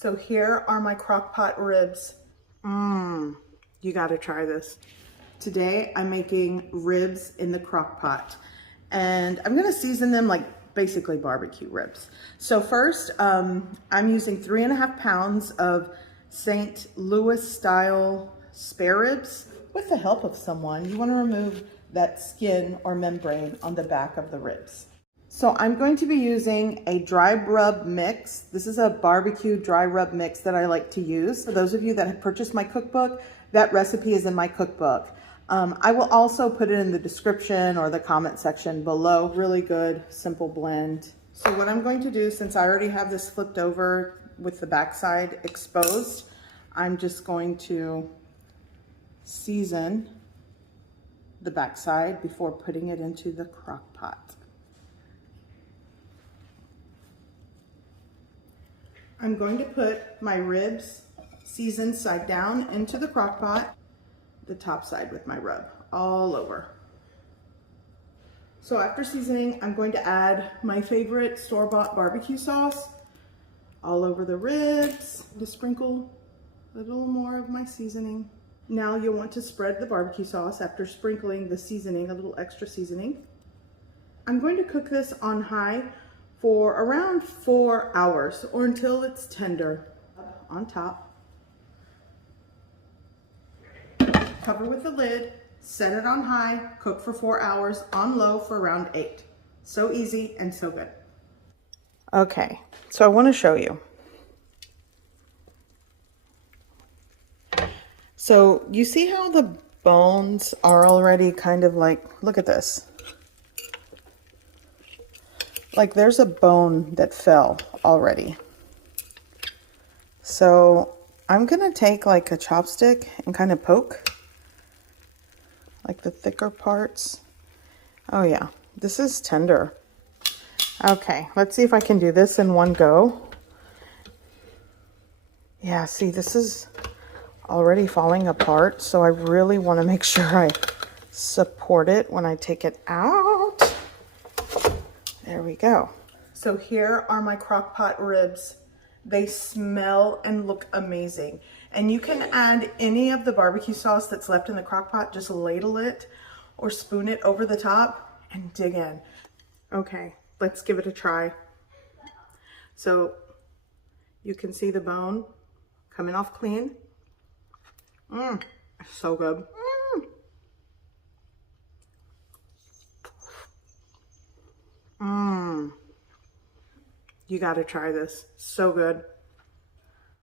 So here are my Crockpot ribs. You gotta try this. Today I'm making ribs in the Crockpot, and I'm gonna season them like basically barbecue ribs. So first, I'm using 3.5 pounds of St. Louis style spare ribs with the help of someone. You wanna remove that skin or membrane on the back of the ribs. So I'm going to be using a dry rub mix. This is a barbecue dry rub mix that I like to use. For those of you that have purchased my cookbook, that recipe is in my cookbook. I will also put it in the description or the comment section below. Really good, simple blend. So what I'm going to do, since I already have this flipped over with the backside exposed, I'm just going to season the backside before putting it into the crock pot. I'm going to put my ribs seasoned side down into the crock pot, the top side with my rub all over. So after seasoning, I'm going to add my favorite store-bought barbecue sauce all over the ribs to sprinkle a little more of my seasoning. Now you'll want to spread the barbecue sauce after sprinkling the seasoning, a little extra seasoning. I'm going to cook this on high for around 4 hours or until it's tender. On top, cover with the lid, set it on high, cook for 4 hours, on low for around 8. So easy and so good. Okay, so I want to show you. So you see how the bones are already kind of like, look at this. Like there's a bone that fell already. So I'm gonna take like a chopstick and kind of poke like the thicker parts. Oh yeah, this is tender. Okay, let's see if I can do this in one go. Yeah, see, this is already falling apart, so I really want to make sure I support it when I take it out. There we go. So here are my Crockpot ribs. They smell and look amazing. And you can add any of the barbecue sauce that's left in the Crockpot, just ladle it or spoon it over the top and dig in. Okay, let's give it a try. So you can see the bone coming off clean. So good. You gotta try this. So good.